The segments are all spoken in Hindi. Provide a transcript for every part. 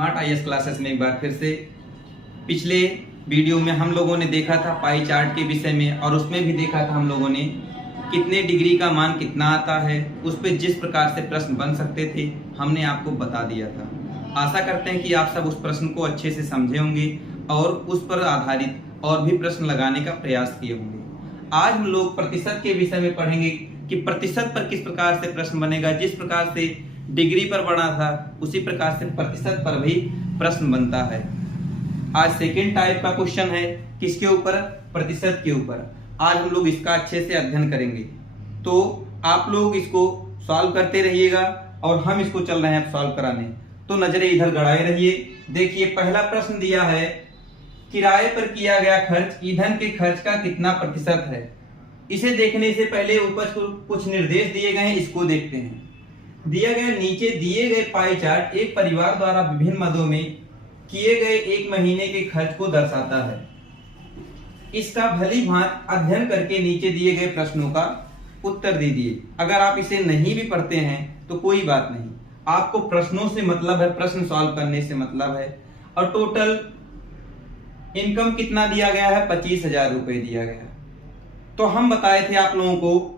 स्मार्ट आईएएस क्लासेस में एक बार फिर से पिछले वीडियो में हम लोगों ने देखा था पाई चार्ट के विषय में, और उसमें भी देखा था हम लोगों ने कितने डिग्री का मान कितना आता है, उस पर जिस प्रकार से प्रश्न बन सकते थे हमने आपको बता दिया था। आशा करते हैं कि आप सब उस प्रश्न को अच्छे से समझे होंगे और उस पर आधारित और भी प्रश्न लगाने का प्रयास किए होंगे। आज हम लोग प्रतिशत के विषय में पढ़ेंगे कि प्रतिशत पर किस प्रकार से प्रश्न बनेगा। जिस प्रकार से डिग्री पर बना था उसी प्रकार से प्रतिशत पर भी प्रश्न बनता है। आज सेकेंड टाइप का क्वेश्चन है, किसके ऊपर? प्रतिशत के ऊपर। आज हम लोग इसका अच्छे से अध्ययन करेंगे, तो आप लोग इसको सॉल्व करते रहिएगा और हम इसको चल रहे हैं सॉल्व कराने, तो नजरें इधर गड़ाए रहिए। देखिए पहला प्रश्न दिया है, किराए पर किया गया खर्च ईंधन के खर्च का कितना प्रतिशत है। इसे देखने से पहले ऊपर कुछ निर्देश दिए गए हैं, इसको देखते हैं। दिया गया नीचे दिए गए पाई चार्ट एक परिवार द्वारा विभिन्न मदों में किए गए एक महीने के खर्च को दर्शाता है। इसका भली भांति अध्ययन करके नीचे दिए गए प्रश्नों का उत्तर दीजिए। अगर आप इसे नहीं भी पढ़ते हैं तो कोई बात नहीं, आपको प्रश्नों से मतलब है, प्रश्न सॉल्व करने से मतलब है। और टोटल इनकम कितना दिया गया है? 25,000 रुपए दिया गया है। तो हम बताए थे आप लोगों को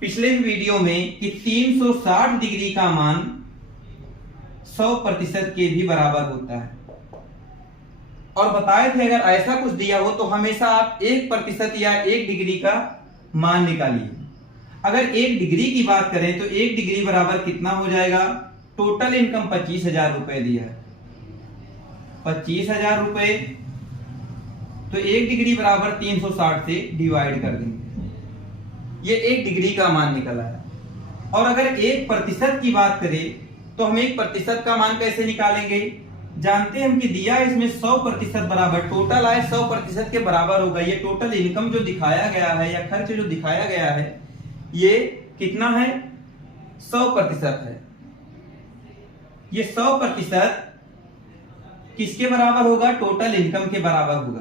पिछले वीडियो में कि 360 डिग्री का मान 100% के भी बराबर होता है, और बताए थे अगर ऐसा कुछ दिया हो तो हमेशा आप 1% या 1 डिग्री का मान निकालिए। अगर 1 डिग्री की बात करें तो 1 डिग्री बराबर कितना हो जाएगा? टोटल इनकम 25,000 रुपए दिया है, 25,000 रुपए, तो 1 डिग्री बराबर 360 से डिवाइड कर देंगे, ये 1 डिग्री का मान निकला है। और अगर 1% की बात करें तो हम 1% का मान कैसे निकालेंगे? जानते हैं हम कि दिया है इसमें 100% बराबर, टोटल आए 100% के बराबर होगा। ये टोटल इनकम जो दिखाया गया है या खर्च जो दिखाया गया है ये कितना है? 100% है। ये 100% किसके बराबर होगा? टोटल इनकम के बराबर होगा,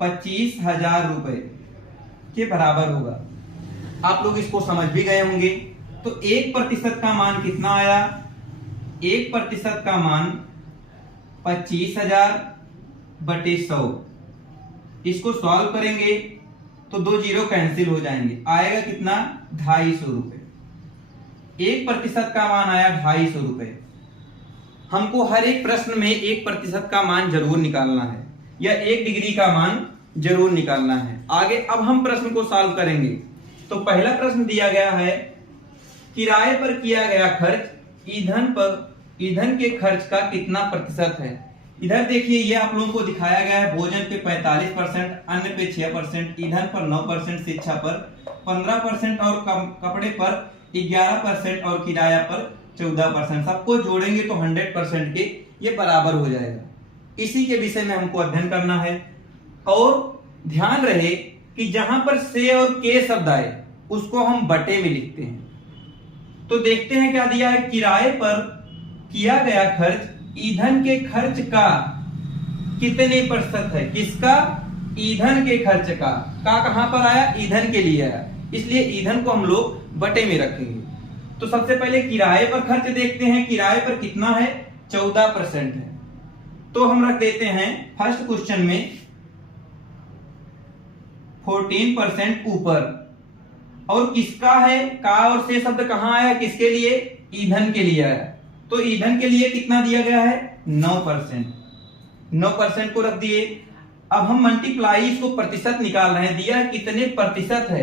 25,000 रुपए के बराबर होगा। आप लोग इसको समझ भी गए होंगे। तो 1% का मान कितना आया? 1% का मान 25,000 बटे 100। इसको सॉल्व करेंगे तो 2 जीरो कैंसिल हो जाएंगे, आएगा कितना? 250 रुपए। 1% का मान आया 250 रुपए। हमको हर एक प्रश्न में 1% का मान जरूर निकालना है या 1 डिग्री का मान जरूर निकालना है। आगे अब हम प्रश्न को सॉल्व करेंगे। तो पहला प्रश्न दिया गया है, किराए पर किया गया खर्च ईंधन के खर्च का कितना प्रतिशत है। इधर देखिए ये आप लोगों को दिखाया गया है, भोजन पे 45%, अन्न पे 6%, ईंधन पर 9%, शिक्षा पर 15% और कपड़े पर 11% और किराया पर 14%। सबको जोड़ेंगे तो 100% के ये बराबर हो जाएगा। इसी के विषय में हमको अध्ययन करना है। और ध्यान रहे कि जहां पर से और के शब्द आए उसको हम बटे में लिखते हैं। तो देखते हैं क्या दिया है, किराए पर किया गया खर्च ईंधन के खर्च का कितने प्रतिशत है। किसका? ईंधन के खर्च का कहां पर आया? ईंधन के लिए आया, इसलिए ईंधन को हम लोग बटे में रखेंगे। तो सबसे पहले किराए पर खर्च देखते हैं, किराए पर कितना है? 14% है। तो हम रख देते हैं फर्स्ट क्वेश्चन में 14% ऊपर। और किसका है? का और से शब्द कहां आया? किसके लिए? ईंधन के लिए आया। तो ईंधन के लिए कितना दिया गया है? 9%। 9% को रख दिए। अब हम मल्टीप्लाई इसको प्रतिशत निकाल रहे हैं। दिया है कितने प्रतिशत है,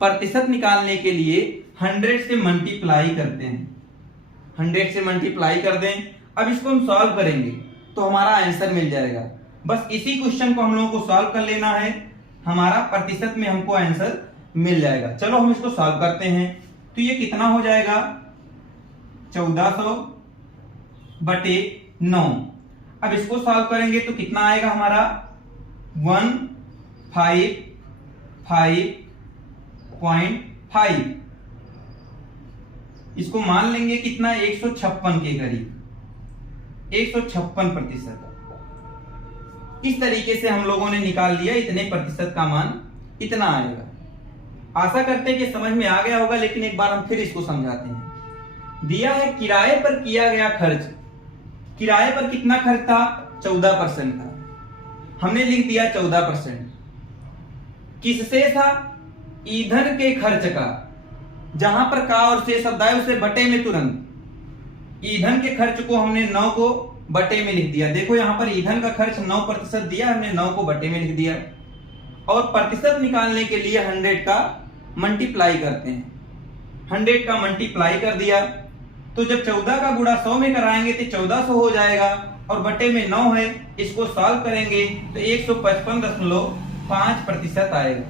प्रतिशत निकालने के लिए 100 से मल्टीप्लाई करते हैं, 100 से मल्टीप्लाई कर दें। अब इसको हम सॉल्व करेंगे तो हमारा आंसर मिल जाएगा। बस इसी क्वेश्चन को हम लोगों को सॉल्व कर लेना है, हमारा प्रतिशत में हमको आंसर मिल जाएगा। चलो हम इसको सॉल्व करते हैं। तो ये कितना हो जाएगा? 1400 बटे 9। अब इसको सॉल्व करेंगे तो कितना आएगा हमारा? 155.5। इसको मान लेंगे कितना? 156 के करीब, 156%। इस तरीके से हम लोगों ने निकाल लिया, इतने प्रतिशत का मान इतना आएगा। आशा करते हैं कि समझ में आ गया होगा, लेकिन एक बार हम फिर इसको समझाते हैं। दिया है किराए पर किया गया खर्च किराए पर कितना खर्च था? 14% था, हमने लिख दिया 14%। किससे था? ईंधन के खर्च का। जहां पर का और से शब्द आए उसे बटे में तुरंत ईंधन के खर्च को हमने 9 को बटे में लिख दिया। देखो यहां पर ईंधन का खर्च 9% दिया, हमने 9 को बटे में लिख दिया। और प्रतिशत निकालने के लिए 100 का मल्टीप्लाई करते हैं, 100 का मल्टीप्लाई कर दिया तो जब 14 का गुणा 100 में कराएंगे तो 1400 हो जाएगा और बटे में 9 है, इसको सॉल्व करेंगे तो 155.5% आएगा।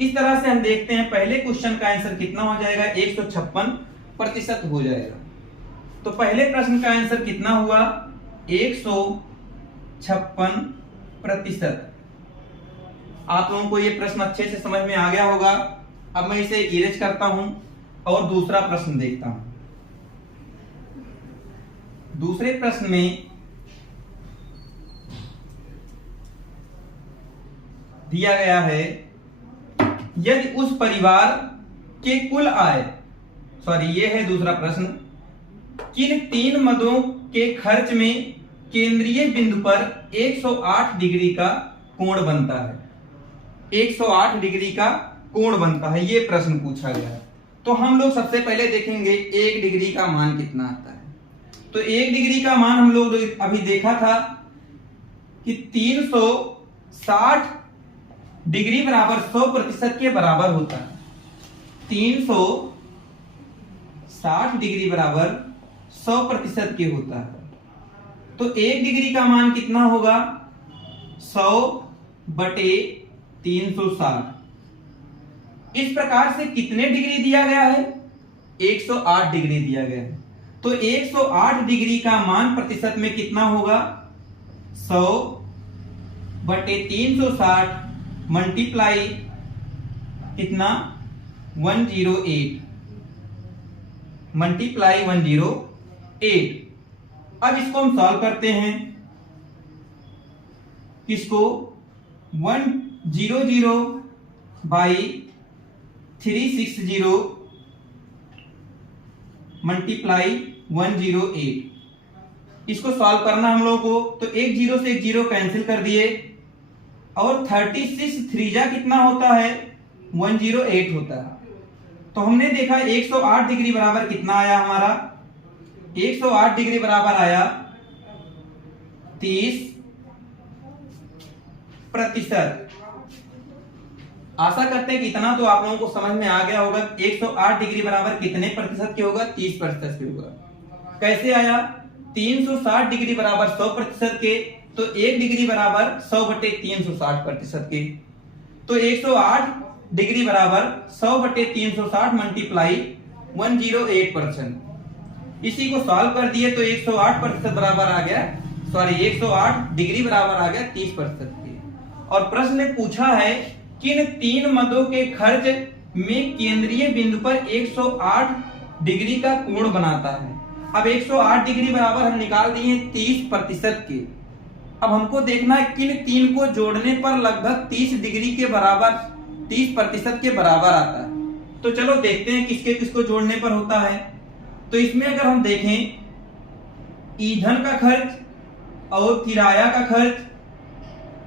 इस तरह से हम देखते हैं पहले क्वेश्चन का आंसर कितना हो जाएगा? 156% हो जाएगा। तो पहले प्रश्न का आंसर कितना हुआ? 156%। आप लोगों को ये प्रश्न अच्छे से समझ में आ गया होगा। अब मैं इसे इरेज करता हूं और दूसरा प्रश्न देखता हूं। दूसरे प्रश्न में दिया गया है यदि उस परिवार के कुल आय, ये है दूसरा प्रश्न, किन 3 मदों के खर्च में केंद्रीय बिंदु पर 108 डिग्री का कोण बनता है? 108 डिग्री का कोण बनता है, ये प्रश्न पूछा गया। तो हम लोग सबसे पहले देखेंगे 1 डिग्री का मान कितना आता है। तो 1 डिग्री का मान हम लोग अभी देखा था कि 360 डिग्री बराबर 100% के बराबर होता है। 360 डिग्री बराबर 100% के होता है। तो 1 डिग्री का मान कितना होगा? 100/360। इस प्रकार से कितने डिग्री दिया गया है? 108 डिग्री दिया गया है। तो 108 डिग्री का मान प्रतिशत में कितना होगा? 100/360 मल्टीप्लाई कितना? 108 मल्टीप्लाई 108। अब इसको हम सॉल्व करते हैं। किसको? 100/360 मल्टीप्लाई 108। इसको सॉल्व करना हम लोगों को, तो एक 0 से एक 0 कैंसिल कर दिए और 36 3 कितना होता है? 108 होता है। तो हमने देखा 108 डिग्री बराबर कितना आया हमारा? 108 डिग्री बराबर आया 30%। आशा करते हैं कि इतना तो आप लोगों को समझ में आ गया होगा। 108 डिग्री बराबर कितने प्रतिशत के होगा? 30% के होगा। कैसे आया? 360 डिग्री बराबर 100% के, तो 1 डिग्री बराबर 100/360% के। तो 108 डिग्री बराबर 100/360 मल्टीप्लाई 108%। इसी को सॉल्व कर दिए तो 108% बराबर आ गया, 108 डिग्री बराबर आ गया 30% के। और प्रश्न ने पूछा है किन 3 मदों के खर्च में केंद्रीय बिंदु पर 108 डिग्री का कोण बनाता है। अब 108 डिग्री बराबर हम निकाल दिए 30% के। अब हमको देखना है किन 3 को जोड़ने पर लगभग 30 डिग्री के बराबर 30% के बराबर आता है। तो चलो देखते हैं किसके किसको जोड़ने पर होता है। तो इसमें अगर हम देखें ईंधन का खर्च और किराया का खर्च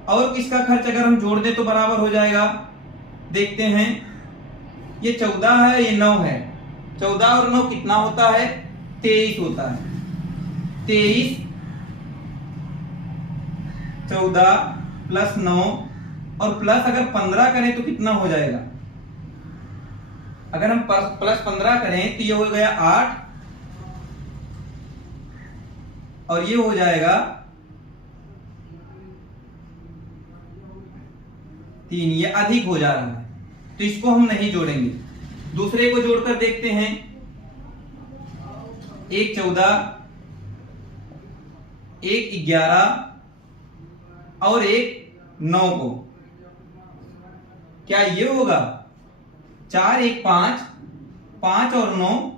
और किसका खर्च अगर हम जोड़ दें तो बराबर हो जाएगा। देखते हैं, ये 14 है, ये 9 है। 14 और 9 कितना होता है? 23 होता है। 23 14 प्लस 9 और प्लस अगर 15 करें तो कितना हो जाएगा? अगर हम प्लस 15 करें तो ये हो गया 8 और ये हो जाएगा 3। ये अधिक हो जा रहा है तो इसको हम नहीं जोड़ेंगे। दूसरे को जोड़कर देखते हैं। एक 14, एक 11 और एक 9 को क्या ये होगा? 4 1 5, 5 और 9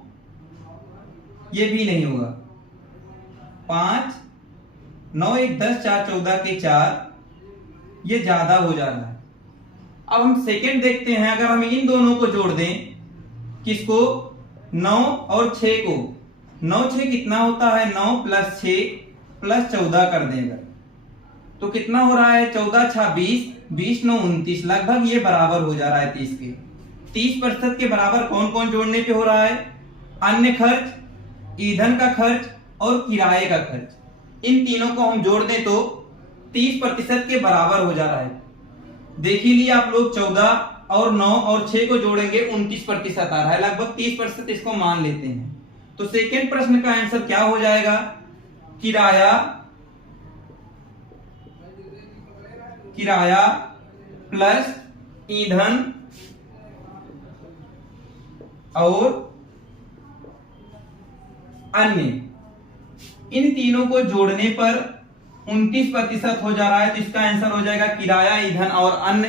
ये भी नहीं होगा। 5 9 1 10 4 14 के 4, ये ज्यादा हो जा रहा है। अब हम सेकंड देखते हैं। अगर हम इन दोनों को जोड़ दें, किसको? 9 और 6 को, 9 6 कितना होता है, 9 प्लस 6 प्लस 14 कर देगा तो कितना हो रहा है, 14 6 20, 20 9 29, लगभग ये बराबर हो जा रहा है 30 के। 30% के बराबर कौन कौन जोड़ने पे हो रहा है, अन्य खर्च, ईंधन का खर्च और किराए का खर्च। इन तीनों को हम जोड़ दें तो 30% के बराबर हो जा रहा है। देख ही लिए आप लोग, 14 और 9 और 6 को जोड़ेंगे 29% आ रहा है, लगभग 30% इसको मान लेते हैं। तो सेकेंड प्रश्न का आंसर क्या हो जाएगा, किराया प्लस ईंधन और अन्य, इन तीनों को जोड़ने पर 29% हो जा रहा है। तो इसका आंसर हो जाएगा किराया, ईंधन और अन्य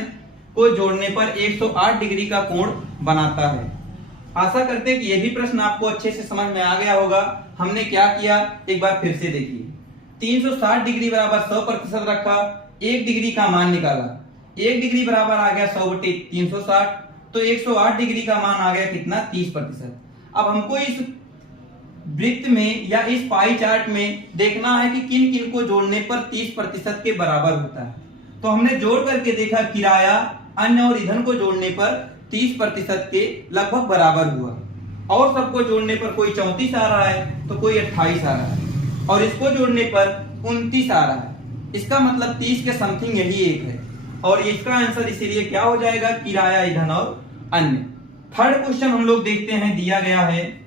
को जोड़ने पर 108 डिग्री का कोण बनाता है। आशा करते हैं कि यह भी प्रश्न आपको अच्छे से समझ में आ गया होगा। हमने क्या किया, एक बार फिर से देखिए। 360 डिग्री बराबर 100% रखा, 1 डिग्री का मान निकाला। 1 डिग्री बराबर आ गया 100/360, तो 108 डिग्री का मान आ गया कितना, 30%। अब हमको इस वृत्त में या इस पाई चार्ट में देखना है कि किन किन को जोड़ने पर 30% के बराबर होता है। तो हमने जोड़ करके देखा, किराया, अन्य और ईंधन को जोड़ने पर 30% के लगभग बराबर हुआ, और सबको जोड़ने पर कोई 34 आ रहा है तो कोई 28 आ रहा है, और इसको जोड़ने पर 29 आ रहा है। इसका मतलब 30 के समथिंग यही एक है, और इसका आंसर इसीलिए क्या हो जाएगा, किराया, ईंधन और अन्य। थर्ड क्वेश्चन हम लोग देखते हैं, दिया गया है,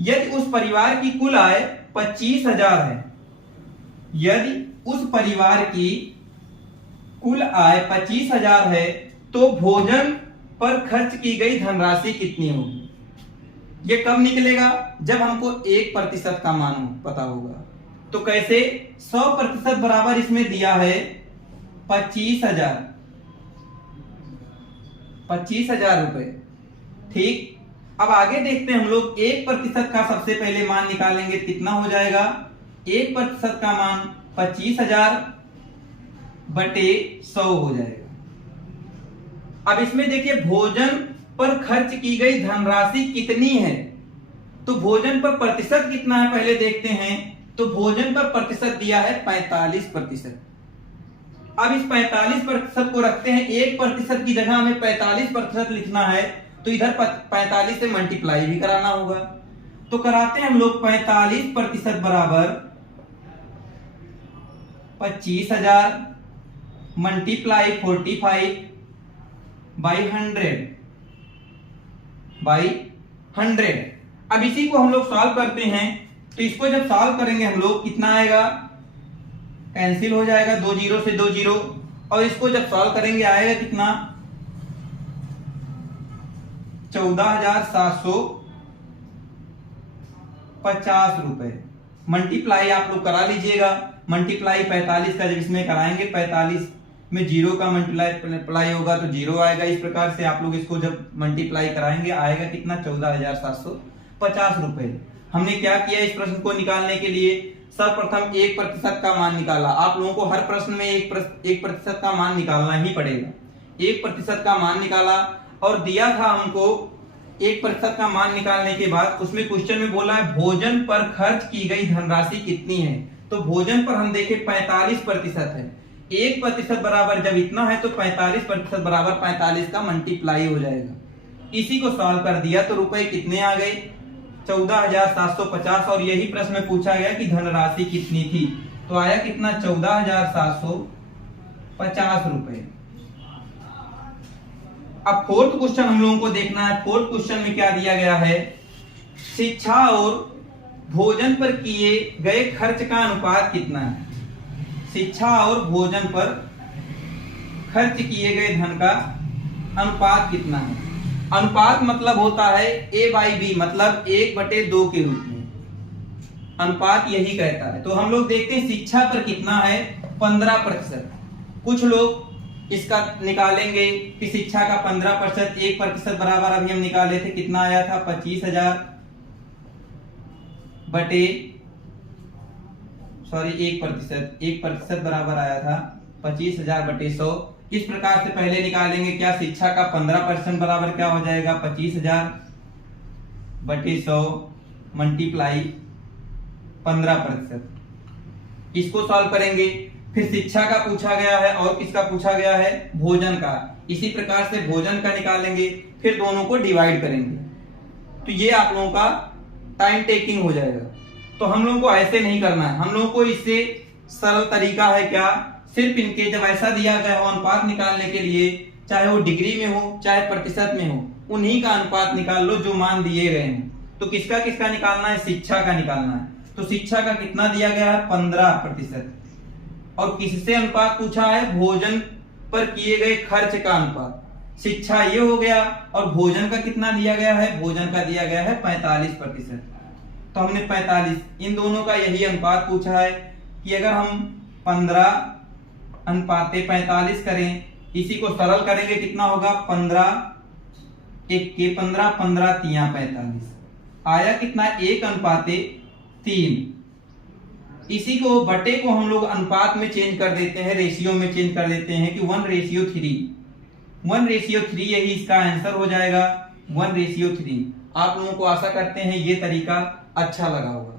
यदि उस परिवार की कुल आय 25,000 है, यदि उस परिवार की कुल आय 25,000 है तो भोजन पर खर्च की गई धनराशि कितनी होगी। ये कब निकलेगा, जब हमको 1% का मान पता होगा। तो कैसे, 100% बराबर इसमें दिया है 25,000 रुपए, ठीक। अब आगे देखते हैं हम लोग, 1% का सबसे पहले मान निकालेंगे, कितना हो जाएगा, 1% का मान 25,000/100 हो जाएगा। अब इसमें देखिए, भोजन पर खर्च की गई धनराशि कितनी है, तो भोजन पर प्रतिशत कितना है पहले देखते हैं। तो भोजन पर प्रतिशत दिया है 45%। अब इस 45% को रखते हैं, 1% की जगह हमें 45% लिखना है, तो इधर 45 से मल्टीप्लाई भी कराना होगा। तो कराते हैं हम लोग, 45% बराबर 25,000 मल्टीप्लाई 45/100। अब इसी को हम लोग सॉल्व करते हैं, तो इसको जब सॉल्व करेंगे हम लोग, कितना आएगा, कैंसिल हो जाएगा, 2 0 से 2 0, और इसको जब सॉल्व करेंगे आएगा कितना, 14,750 रुपए। मल्टीप्लाई आप लोग करा लीजिएगा, मल्टीप्लाई 45 का जब इसमें कराएंगे, 45 में 0 का मल्टीप्लाई होगा तो 0 आएगा। इस प्रकार से आप लोग इसको जब मल्टीप्लाई कराएंगे आएगा कितना, 14,750 रुपए। हमने क्या किया, इस प्रश्न को निकालने के लिए सर्वप्रथम 1% का मान निकाला। आप लोगों को हर प्रश्न में 1% का मान निकालना ही पड़ेगा। 1% का मान निकाला, और दिया था हमको 1% का मान निकालने के बाद उसमें क्वेश्चन में बोला है भोजन पर खर्च की गई धनराशि कितनी है। तो भोजन पर हम देखें 45% है, 1% बराबर जब इतना है तो 45% बराबर 45 का मल्टीप्लाई हो जाएगा। इसी को सॉल्व कर दिया तो रुपए कितने आ गए, 14,750। और यही प्रश्न में पूछा गया कि धनराशि कितनी थी, तो आया कितना, 14,750 रुपए। अब फोर्थ क्वेश्चन हम लोगों को देखना है। फोर्थ क्वेश्चन में क्या दिया गया है, शिक्षा और भोजन पर किए गए खर्च का अनुपात कितना है। शिक्षा और भोजन पर खर्च किए गए धन का अनुपात कितना है। अनुपात मतलब होता है A/B, मतलब 1/2 के रूप में अनुपात यही कहता है। तो हम लोग देखते हैं शिक्षा पर कितना है, 15%। कुछ लोग इसका निकालेंगे कि शिक्षा का 15%, 1% बराबर अभी हम निकाले थे, कितना आया था, 1% बराबर आया था 25,000/100। इस प्रकार से पहले निकालेंगे, क्या शिक्षा का 15% बराबर क्या हो जाएगा, 25,000/100 मल्टीप्लाई 15%। इसको सॉल्व करेंगे। फिर शिक्षा का पूछा गया है और किसका पूछा गया है, भोजन का। इसी प्रकार से भोजन का निकालेंगे, फिर दोनों को डिवाइड करेंगे। तो ये आप लोगों का टाइम टेकिंग हो जाएगा। तो हम लोगों को ऐसे नहीं करना है, हम लोगों को इससे सरल तरीका है क्या, सिर्फ इनके जब ऐसा दिया गया हो अनुपात निकालने के लिए, चाहे वो डिग्री में हो चाहे प्रतिशत में हो, उन्हीं का अनुपात निकाल लो जो मान दिए गए हैं। तो किसका किसका निकालना है, शिक्षा का निकालना है। तो शिक्षा का कितना दिया गया है, 15%। और किससे अनुपात पूछा है, भोजन पर किए गए खर्च का अनुपात। शिक्षा ये हो गया, और भोजन का कितना दिया गया है, भोजन का दिया गया है 45%। तो हमने 45, इन दोनों का यही अनुपात पूछा है कि अगर हम 15:45 करें, इसी को सरल करेंगे कितना होगा, 15 1 के 15, 15 3 45 आया कितना, 1:3। इसी को बटे को हम लोग अनुपात में चेंज कर देते हैं, रेशियो में चेंज कर देते हैं कि 1:3। 1:3 यही इसका आंसर हो जाएगा, 1:3। आप लोगों को आशा करते हैं ये तरीका अच्छा लगा होगा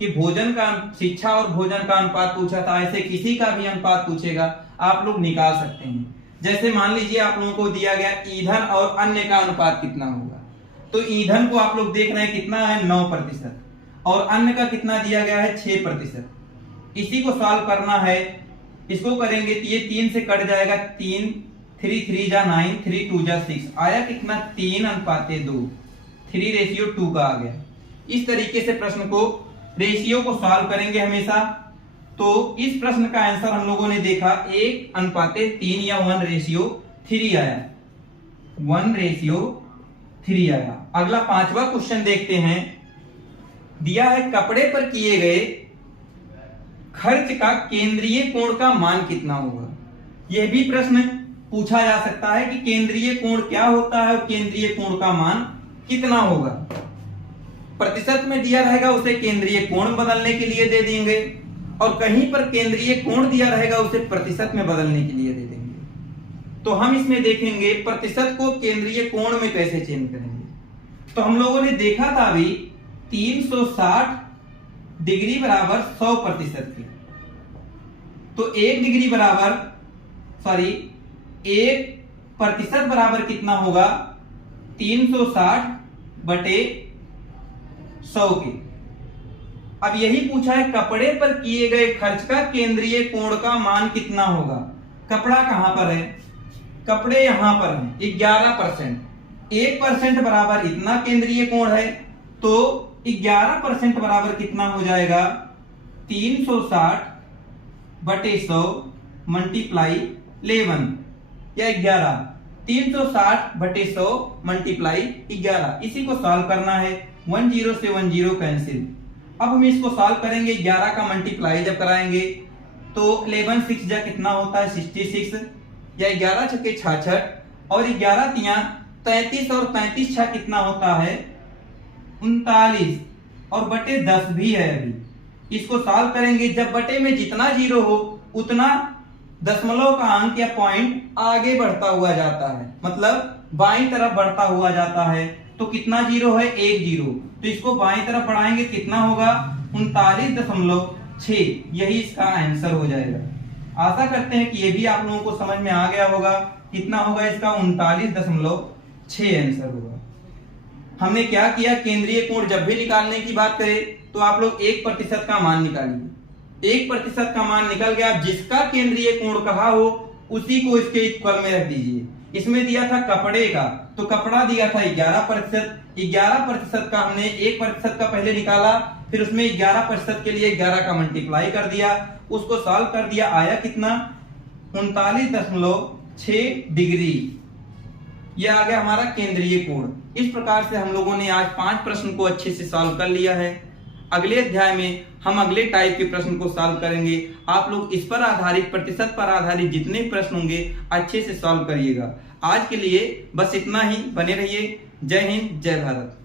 कि भोजन का, शिक्षा और भोजन का अनुपात पूछा था, ऐसे किसी का भी अनुपात पूछेगा आप लोग निकाल सकते हैं। जैसे मान लीजिए आप लोगों को दिया गया ईंधन और अन्य का अनुपात कितना होगा, तो ईंधन को आप लोग देख रहे हैं कितना है, 9%, और अन्य का कितना दिया गया है, 6%। इसी को सॉल्व करना है, इसको करेंगे तो ये 3 से कट जाएगा, 3 3 3 जा 9, 3 2 जा 6 आया कितना, 3:2। 3:2 का आ गया। इस तरीके से प्रश्न को, रेशियो को सॉल्व करेंगे हमेशा। तो इस प्रश्न का आंसर हम लोगों ने देखा 1:3 या 1:3 आया, 1:3 आया। अगला 5वां क्वेश्चन देखते हैं। दिया है कपड़े पर किए गए खर्च का केंद्रीय कोण का मान कितना होगा। यह भी प्रश्न पूछा जा सकता है कि केंद्रीय कोण क्या होता है और केंद्रीय कोण का मान कितना होगा। प्रतिशत में दिया रहेगा उसे केंद्रीय कोण बदलने के लिए दे देंगे, और कहीं पर केंद्रीय कोण दिया रहेगा उसे प्रतिशत में बदलने के लिए दे देंगे। तो हम इसमें देखेंगे प्रतिशत को केंद्रीय कोण में कैसे चेंज करेंगे। तो हम लोगों ने देखा था अभी 360 डिग्री बराबर 100% की। तो 1 डिग्री बराबर, सॉरी 1% बराबर कितना होगा, 360 बटे 100 के। अब यही पूछा है कपड़े पर किए गए खर्च का केंद्रीय कोण का मान कितना होगा। कपड़ा कहां पर है, कपड़े यहां पर है, 11%। 1% बराबर इतना केंद्रीय कोण है, तो 11% बराबर कितना हो जाएगा, 360 बटे 100 मल्टीप्लाई 11 या 11। 360 बटे 100 मल्टीप्लाई 11। इसी को सॉल्व करना है, 10 से 10 कैंसिल। अब हम इसको सॉल्व करेंगे, 11 का मल्टीप्लाई जब कराएंगे तो 11 6 जा कितना होता है, 66, या 11 छक्के 66, और 11 तिया 33, और 33 छा कितना होता है, 39, और बटे 10 भी है। अभी इसको सॉल्व करेंगे, जब बटे में जितना जीरो हो उतना दशमलव का अंक या पॉइंट आगे बढ़ता हुआ जाता है, मतलब बाईं तरफ बढ़ता हुआ जाता है। तो कितना जीरो है, 1 जीरो। तो इसको बाईं तरफ बढ़ाएंगे कितना होगा, 39.6। यही इसका आंसर हो जाएगा। आशा करते हैं कि ये भी आप लोगों को समझ में आ गया होगा। कितना होगा इसका, 39.6 आंसर होगा। हमने क्या किया, केंद्रीय कोण जब भी निकालने की बात करें तो आप लोग 1% का मान निकालिए। 1% का मान निकल गया, जिसका केंद्रीय कोण कहा हो उसी को इसके इक्वल में रख दीजिए। इसमें दिया था कपड़े का, तो कपड़ा दिया था 11%। 11% का हमने 1% का पहले निकाला, फिर उसमें 11% के लिए 11 का मल्टीप्लाई कर दिया, उसको सॉल्व कर दिया, आया कितना, 39.6 डिग्री। यह आ गया हमारा केंद्रीय कोण। इस प्रकार से हम लोगों ने आज 5 प्रश्न को अच्छे से सॉल्व कर लिया है। अगले अध्याय में हम अगले टाइप के प्रश्न को सॉल्व करेंगे। आप लोग इस पर आधारित, प्रतिशत पर आधारित जितने प्रश्न होंगे अच्छे से सॉल्व करिएगा। आज के लिए बस इतना ही, बने रहिए। जय हिंद, जय भारत।